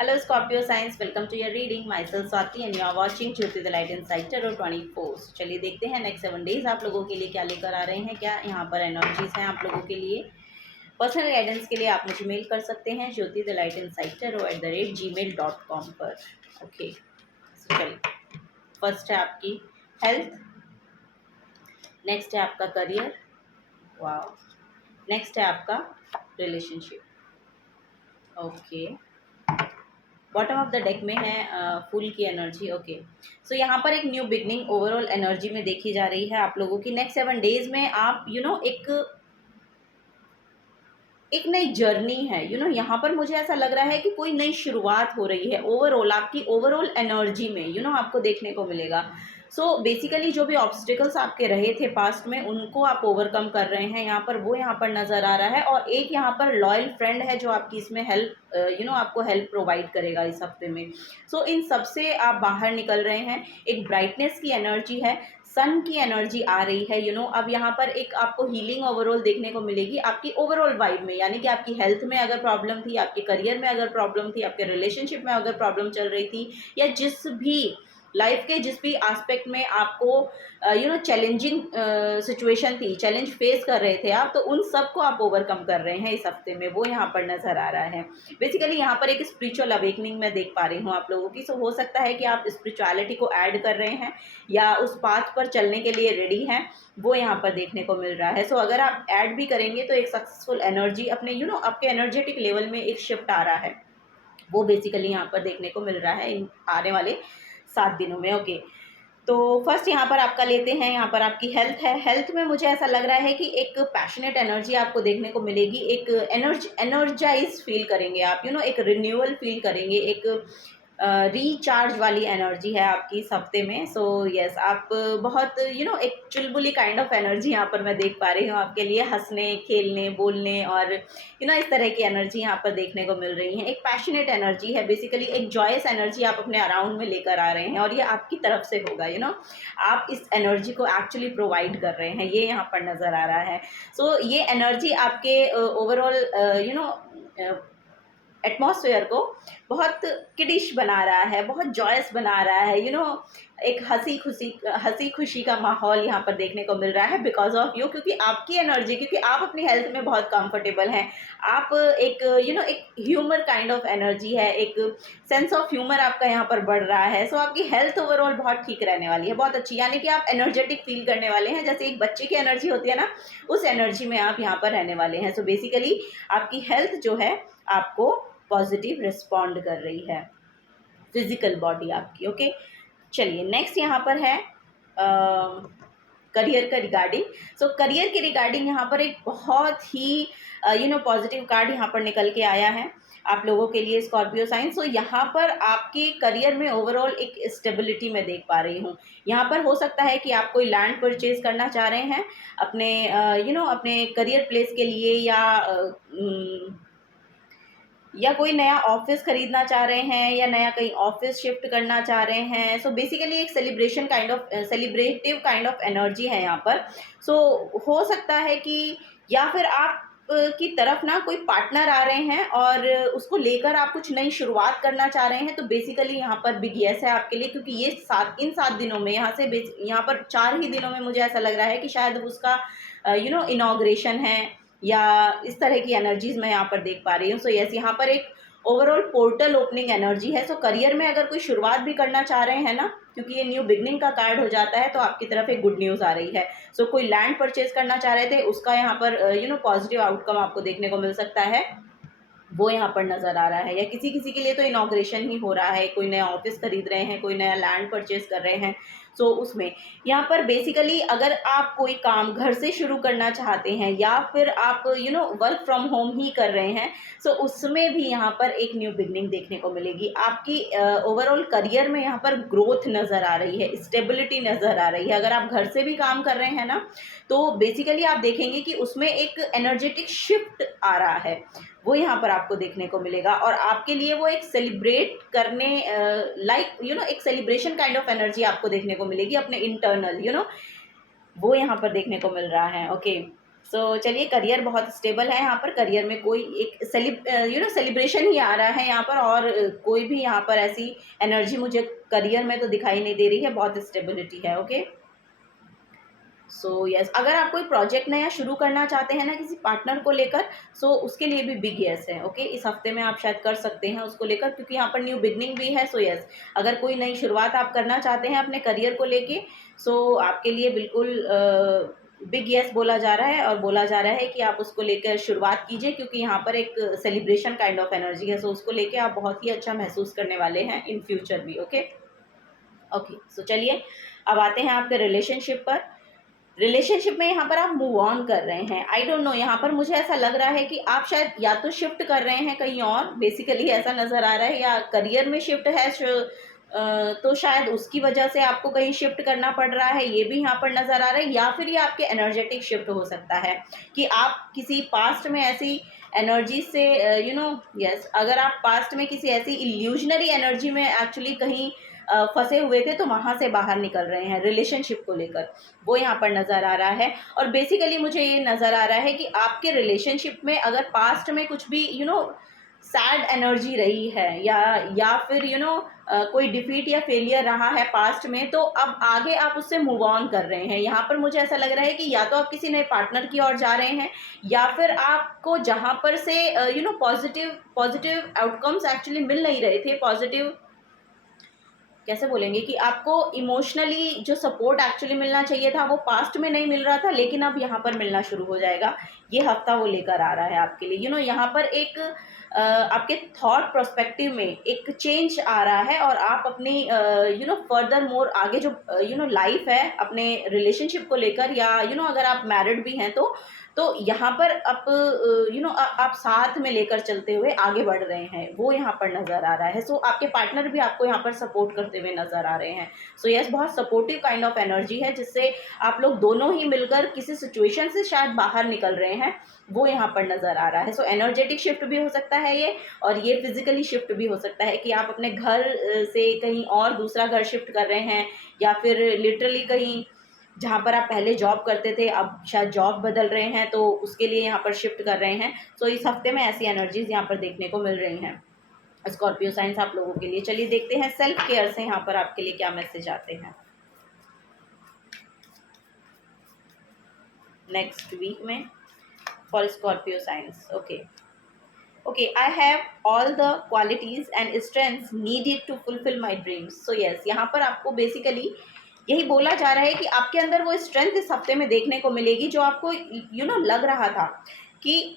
Hello Scorpio signs, welcome to your reading. Myself Swati and you are watching Jyoti the Light Inside Tarot 24. So, चलिए देखते हैं next 7 days आप लोगों के लिए क्या लेकर आ रहे हैं, क्या यहाँ पर एनर्जीज हैं आप लोगों के लिए। पर्सनल गाइडेंस के लिए आप मुझे मेल कर सकते हैं ज्योति द लाइट इनसाइड tarot@gmail.com पर। ओके, चलिए फर्स्ट है आपकी हेल्थ, नेक्स्ट है आपका करियर, वाओ, नेक्स्ट है आपका relationship. Okay, bottom of the deck में है फुल की एनर्जी। ओके, सो यहाँ पर एक न्यू बिगनिंग ओवरऑल एनर्जी में देखी जा रही है आप लोगों की। नेक्स्ट 7 डेज में आप एक नई जर्नी है, यहाँ पर मुझे ऐसा लग रहा है कि कोई नई शुरुआत हो रही है। ओवरऑल आपकी ओवरऑल एनर्जी में आपको देखने को मिलेगा। सो बेसिकली जो भी ऑब्स्टिकल्स आपके रहे थे पास्ट में, उनको आप ओवरकम कर रहे हैं यहाँ पर, वो यहाँ पर नज़र आ रहा है। और एक यहाँ पर लॉयल फ्रेंड है जो आपकी इसमें हेल्प आपको हेल्प प्रोवाइड करेगा इस हफ्ते में। सो इन सब से आप बाहर निकल रहे हैं। एक ब्राइटनेस की एनर्जी है, सन की एनर्जी आ रही है। अब यहाँ पर एक आपको हीलिंग ओवरऑल देखने को मिलेगी आपकी ओवरऑल वाइब में, यानी कि आपकी हेल्थ में अगर प्रॉब्लम थी, आपके करियर में अगर प्रॉब्लम थी, आपके रिलेशनशिप में अगर प्रॉब्लम चल रही थी, या जिस भी लाइफ के जिस भी एस्पेक्ट में आपको चैलेंजिंग सिचुएशन थी, चैलेंज फेस कर रहे थे आप, तो उन सब को आप ओवरकम कर रहे हैं इस हफ्ते में, वो यहाँ पर नज़र आ रहा है। बेसिकली यहाँ पर एक स्पिरिचुअल अवेकनिंग मैं देख पा रही हूँ आप लोगों की। सो हो सकता है कि आप स्पिरिचुअलिटी को ऐड कर रहे हैं या उस पाथ पर चलने के लिए रेडी हैं, वो यहाँ पर देखने को मिल रहा है। सो अगर आप ऐड भी करेंगे तो एक सक्सेसफुल एनर्जी अपने आपके एनर्जेटिक लेवल में एक शिफ्ट आ रहा है, वो बेसिकली यहाँ पर देखने को मिल रहा है इन आने वाले 7 दिनों में। ओके, तो फर्स्ट यहाँ पर आपका लेते हैं, यहाँ पर आपकी हेल्थ है। हेल्थ में मुझे ऐसा लग रहा है कि एक पैशनेट एनर्जी आपको देखने को मिलेगी, एक एनर्जाइज फील करेंगे आप, एक रिन्यूअल फील करेंगे, एक रिचार्ज वाली एनर्जी है आपकी इस हफ्ते में। सो यस, आप बहुत एक चुलबुली काइंड ऑफ एनर्जी यहाँ पर मैं देख पा रही हूँ आपके लिए, हंसने खेलने बोलने और इस तरह की एनर्जी यहाँ पर देखने को मिल रही है। एक पैशनेट एनर्जी है, बेसिकली एक जॉयस एनर्जी आप अपने अराउंड में लेकर आ रहे हैं और ये आपकी तरफ से होगा। आप इस एनर्जी को एक्चुअली प्रोवाइड कर रहे हैं, ये यहाँ पर नज़र आ रहा है। सो ये एनर्जी आपके ओवरऑल एटमॉस्फेयर को बहुत किडिश बना रहा है, बहुत जॉयस बना रहा है। एक हंसी खुशी का माहौल यहाँ पर देखने को मिल रहा है बिकॉज ऑफ यू, क्योंकि आपकी एनर्जी, क्योंकि आप अपनी हेल्थ में बहुत कंफर्टेबल हैं। आप एक एक ह्यूमर काइंड ऑफ एनर्जी है, एक सेंस ऑफ ह्यूमर आपका यहाँ पर बढ़ रहा है। सो आपकी हेल्थ ओवरऑल बहुत ठीक रहने वाली है, बहुत अच्छी, यानी कि आप एनर्जेटिक फील करने वाले हैं, जैसे एक बच्चे की एनर्जी होती है ना, उस एनर्जी में आप यहाँ पर रहने वाले हैं। सो बेसिकली आपकी हेल्थ जो है आपको पॉजिटिव रिस्पॉन्ड कर रही है, फिजिकल बॉडी आपकी। ओके, चलिए नेक्स्ट यहाँ पर है करियर का रिगार्डिंग। सो करियर के रिगार्डिंग यहाँ पर एक बहुत ही पॉजिटिव कार्ड यहाँ पर निकल के आया है आप लोगों के लिए स्कॉर्पियो साइन। सो यहाँ पर आपके करियर में ओवरऑल एक स्टेबिलिटी मैं देख पा रही हूँ। यहाँ पर हो सकता है कि आप कोई लैंड परचेज करना चाह रहे हैं अपने अपने करियर प्लेस के लिए, या कोई नया ऑफिस खरीदना चाह रहे हैं, या नया कहीं ऑफिस शिफ्ट करना चाह रहे हैं। सो बेसिकली एक सेलिब्रेटिव काइंड ऑफ एनर्जी है यहाँ पर। सो हो सकता है कि या फिर आप की तरफ ना कोई पार्टनर आ रहे हैं और उसको लेकर आप कुछ नई शुरुआत करना चाह रहे हैं, तो बेसिकली यहाँ पर बिग यस है आपके लिए, क्योंकि ये इन 7 दिनों में यहाँ पर 4 ही दिनों में मुझे ऐसा लग रहा है कि शायद उसका इनॉग्रेशन है, या इस तरह की एनर्जीज मैं यहाँ पर देख पा रही हूँ। सो यस, यहाँ पर एक ओवरऑल पोर्टल ओपनिंग एनर्जी है। सो करियर में अगर कोई शुरुआत भी करना चाह रहे हैं ना, क्योंकि ये न्यू बिगनिंग का कार्ड हो जाता है, तो आपकी तरफ एक गुड न्यूज़ आ रही है। सो कोई लैंड परचेज करना चाह रहे थे, उसका यहाँ पर पॉजिटिव आउटकम आपको देखने को मिल सकता है, वो यहाँ पर नज़र आ रहा है। या किसी किसी के लिए तो इनॉग्रेशन ही हो रहा है, कोई नया ऑफिस खरीद रहे हैं, कोई नया लैंड परचेज कर रहे हैं। सो उसमें यहाँ पर बेसिकली अगर आप कोई काम घर से शुरू करना चाहते हैं, या फिर आप वर्क फ्रॉम होम ही कर रहे हैं, सो उसमें भी यहाँ पर एक न्यू बिगनिंग देखने को मिलेगी। आपकी ओवरऑल करियर में यहाँ पर ग्रोथ नज़र आ रही है, स्टेबिलिटी नज़र आ रही है। अगर आप घर से भी काम कर रहे हैं ना, तो बेसिकली आप देखेंगे कि उसमें एक एनर्जेटिक शिफ्ट आ रहा है, वो यहाँ पर आपको देखने को मिलेगा। और आपके लिए वो एक सेलिब्रेट करने एक सेलिब्रेशन काइंड ऑफ एनर्जी आपको देखने को मिलेगी अपने इंटरनल, वो यहाँ पर देखने को मिल रहा है। ओके, चलिए, करियर बहुत स्टेबल है यहाँ पर। करियर में कोई एक सेलिब्रेशन ही आ रहा है यहाँ पर, और कोई भी यहाँ पर ऐसी एनर्जी मुझे करियर में तो दिखाई नहीं दे रही है। बहुत स्टेबिलिटी है। ओके, यस, अगर आप कोई प्रोजेक्ट नया शुरू करना चाहते हैं ना किसी पार्टनर को लेकर, उसके लिए भी बिग यस है। ओके, इस हफ्ते में आप शायद कर सकते हैं उसको लेकर, क्योंकि यहाँ पर न्यू बिगनिंग भी है। यस, अगर कोई नई शुरुआत आप करना चाहते हैं अपने करियर को लेके, आपके लिए बिल्कुल बिग यस बोला जा रहा है, और बोला जा रहा है कि आप उसको लेकर शुरुआत कीजिए, क्योंकि यहाँ पर एक सेलिब्रेशन काइंड ऑफ एनर्जी है। उसको लेके आप बहुत ही अच्छा महसूस करने वाले हैं इन फ्यूचर भी। ओके, चलिए, अब आते हैं आपके रिलेशनशिप पर। रिलेशनशिप में यहाँ पर आप मूव ऑन कर रहे हैं। आई डोंट नो, यहाँ पर मुझे ऐसा लग रहा है कि आप शायद या तो शिफ्ट कर रहे हैं कहीं और, बेसिकली ऐसा नज़र आ रहा है, या करियर में शिफ्ट है, तो शायद उसकी वजह से आपको कहीं शिफ्ट करना पड़ रहा है, ये भी यहाँ पर नज़र आ रहा है। या फिर ये आपके एनर्जेटिक शिफ्ट हो सकता है कि आप किसी पास्ट में ऐसी एनर्जी से यस, अगर आप पास्ट में किसी ऐसी इल्यूजनरी एनर्जी में एक्चुअली कहीं फंसे हुए थे, तो वहाँ से बाहर निकल रहे हैं रिलेशनशिप को लेकर, वो यहाँ पर नज़र आ रहा है। और बेसिकली मुझे ये नज़र आ रहा है कि आपके रिलेशनशिप में अगर पास्ट में कुछ भी सैड एनर्जी रही है, या फिर कोई डिफीट या फेलियर रहा है पास्ट में, तो अब आगे आप उससे मूव ऑन कर रहे हैं। यहाँ पर मुझे ऐसा लग रहा है कि या तो आप किसी नए पार्टनर की ओर जा रहे हैं, या फिर आपको जहाँ पर से पॉजिटिव आउटकम्स एक्चुअली मिल नहीं रहे थे, पॉजिटिव कैसे बोलेंगे कि आपको इमोशनली जो सपोर्ट एक्चुअली मिलना चाहिए था वो पास्ट में नहीं मिल रहा था, लेकिन अब यहाँ पर मिलना शुरू हो जाएगा। ये हफ्ता वो लेकर आ रहा है आपके लिए। यहाँ पर एक आपके थॉट प्रोस्पेक्टिव में एक चेंज आ रहा है, और आप अपनी फर्दर मोर आगे जो लाइफ है अपने रिलेशनशिप को लेकर, या अगर आप मैरिड भी हैं तो यहाँ पर आप आप साथ में लेकर चलते हुए आगे बढ़ रहे हैं, वो यहाँ पर नज़र आ रहा है। आपके पार्टनर भी आपको यहाँ पर सपोर्ट करते हुए नज़र आ रहे हैं। यस, बहुत सपोर्टिव काइंड ऑफ एनर्जी है, जिससे आप लोग दोनों ही मिलकर किसी सिचुएशन से शायद बाहर निकल रहे हैं, वो यहाँ पर नज़र आ रहा है। एनर्जेटिक शिफ्ट भी हो सकता है ये, और ये फिजिकली शिफ्ट भी हो सकता है कि आप अपने घर से कहीं और दूसरा घर शिफ्ट कर रहे हैं, या फिर लिटरली कहीं जहाँ पर आप पहले जॉब करते थे अब शायद जॉब बदल रहे हैं, तो उसके लिए यहाँ पर शिफ्ट कर रहे हैं। इस हफ्ते में ऐसी एनर्जीज यहाँ पर देखने को मिल रही हैं स्कॉर्पियो साइंस आप लोगों के लिए। चलिए देखते हैं सेल्फ केयर से यहाँ पर आपके लिए क्या मैसेज आते हैं नेक्स्ट वीक में for Scorpio science. Okay, I have all the qualities and strengths needed to fulfil my dreams. Yes, यहाँ पर आपको बेसिकली यही बोला जा रहा है कि आपके अंदर वो स्ट्रेंथ इस हफ्ते में देखने को मिलेगी, जो आपको लग रहा था कि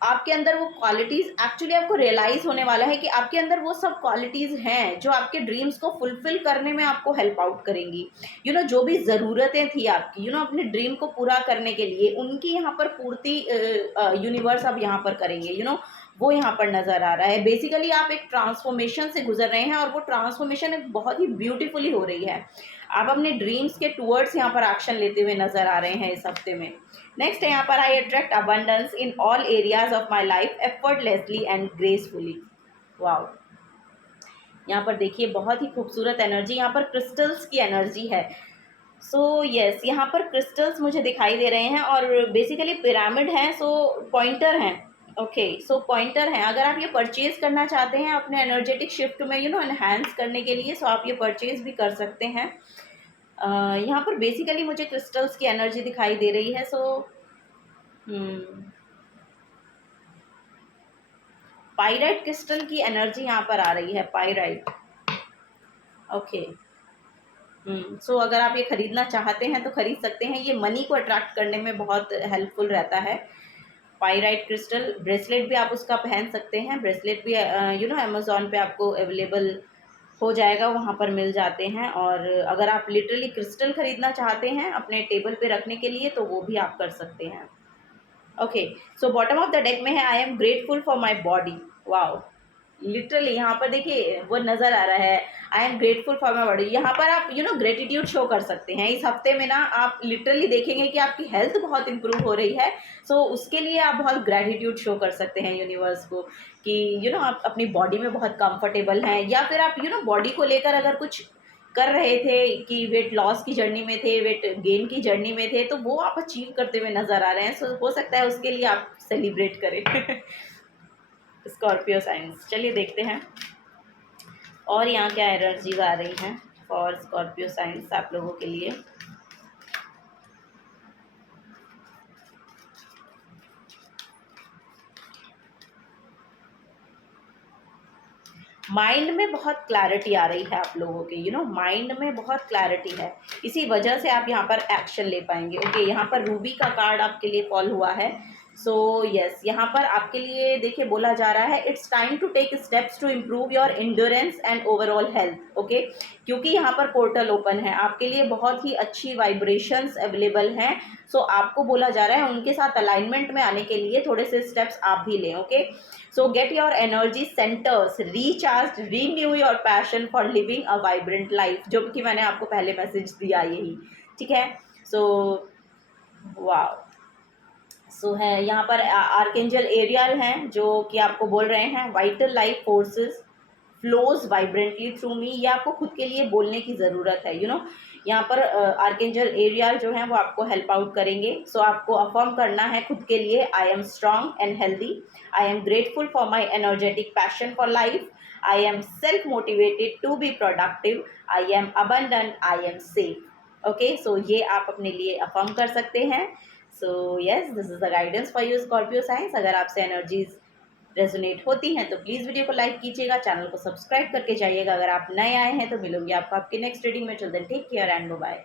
आपके अंदर वो क्वालिटीज़ एक्चुअली आपको रियलाइज़ होने वाला है कि आपके अंदर वो सब क्वालिटीज़ हैं जो आपके ड्रीम्स को फुलफ़िल करने में आपको हेल्प आउट करेंगी। जो भी ज़रूरतें थी आपकी अपने ड्रीम को पूरा करने के लिए, उनकी यहाँ पर पूर्ति यूनिवर्स अब यहाँ पर करेंगे। वो यहाँ पर नज़र आ रहा है। बेसिकली आप एक ट्रांसफॉर्मेशन से गुजर रहे हैं, और वो ट्रांसफॉर्मेशन एक बहुत ही ब्यूटीफुली हो रही है। आप अपने ड्रीम्स के टूवर्ड्स यहाँ पर एक्शन लेते हुए नज़र आ रहे हैं इस हफ्ते में। नेक्स्ट है यहाँ पर I attract abundance in all areas of my life effortlessly and gracefully. Wow, यहाँ पर देखिए बहुत ही खूबसूरत एनर्जी, यहाँ पर क्रिस्टल्स की एनर्जी है। यस, यहाँ पर क्रिस्टल्स मुझे दिखाई दे रहे हैं, और बेसिकली पिरामिड हैं, पॉइंटर हैं। पॉइंटर हैं। अगर आप ये परचेज करना चाहते हैं अपने एनर्जेटिक शिफ्ट में एनहांस करने के लिए, आप ये परचेज भी कर सकते हैं। यहाँ पर बेसिकली मुझे क्रिस्टल्स की एनर्जी दिखाई दे रही है। पाइराइट क्रिस्टल की एनर्जी यहाँ पर आ रही है, पाइराइट। ओके, अगर आप ये खरीदना चाहते हैं तो खरीद सकते हैं। ये मनी को अट्रैक्ट करने में बहुत हेल्पफुल रहता है। पाइराइट क्रिस्टल ब्रेसलेट भी आप उसका पहन सकते हैं। ब्रेसलेट भी अमेज़ॉन पे आपको अवेलेबल हो जाएगा, वहाँ पर मिल जाते हैं। और अगर आप लिटरली क्रिस्टल ख़रीदना चाहते हैं अपने टेबल पे रखने के लिए, तो वो भी आप कर सकते हैं। Okay, bottom of the deck में है आई am grateful for my body. Wow, literally यहाँ पर देखिए वो नज़र आ रहा है आई am grateful for my body. यहाँ पर आप ग्रेटिट्यूड शो कर सकते हैं। इस हफ्ते में ना आप लिटरली देखेंगे कि आपकी हेल्थ बहुत इंप्रूव हो रही है। उसके लिए आप बहुत ग्रेटिट्यूड शो कर सकते हैं यूनिवर्स को कि आप अपनी बॉडी में बहुत कंफर्टेबल हैं, या फिर आप बॉडी को लेकर अगर कुछ कर रहे थे कि वेट लॉस की जर्नी में थे, वेट गेन की जर्नी में थे, तो वो आप अचीव करते हुए नज़र आ रहे हैं। सो हो सकता है उसके लिए आप सेलिब्रेट करें। स्कॉर्पियो साइंस, चलिए देखते हैं और यहाँ क्या एनर्जीज आ रही हैं फॉर स्कॉर्पियो साइंस आप लोगों के लिए। माइंड में बहुत क्लैरिटी आ रही है आप लोगों के, माइंड में बहुत क्लैरिटी है, इसी वजह से आप यहाँ पर एक्शन ले पाएंगे। ओके, यहाँ पर रूबी का कार्ड आपके लिए फॉल हुआ है। सो यस, यहाँ पर आपके लिए देखिए बोला जा रहा है it's time to take steps to improve your endurance and overall health. Okay, क्योंकि यहाँ पर पोर्टल ओपन है, आपके लिए बहुत ही अच्छी वाइब्रेशंस अवेलेबल हैं। सो आपको बोला जा रहा है उनके साथ अलाइनमेंट में आने के लिए थोड़े से स्टेप्स आप भी लें। Okay, so get your energy centers recharged, renew your passion for living a vibrant life, जो कि मैंने आपको पहले मैसेज दिया यही, ठीक है। सो वाओ, सो है यहाँ पर आर्केंजल एरियल हैं जो कि आपको बोल रहे हैं vital life forces flows vibrantly through me, ये आपको खुद के लिए बोलने की ज़रूरत है। यहाँ पर आर्केंजल एरियल जो है वो आपको हेल्प आउट करेंगे। सो आपको अफर्म करना है खुद के लिए, I am strong and healthy, I am grateful for my energetic passion for life, I am self motivated to be productive, I am abundant, I am safe. Okay, so ये आप अपने लिए अफर्म कर सकते हैं। So yes, this is the guidance for you Scorpio science. अगर आपसे energies resonate होती हैं तो प्लीज़ वीडियो को लाइक कीजिएगा, चैनल को सब्सक्राइब करके जाइएगा अगर आप नए आए हैं। तो मिलूंगी आपको आपकी नेक्स्ट रीडिंग में। Till then take care and bye.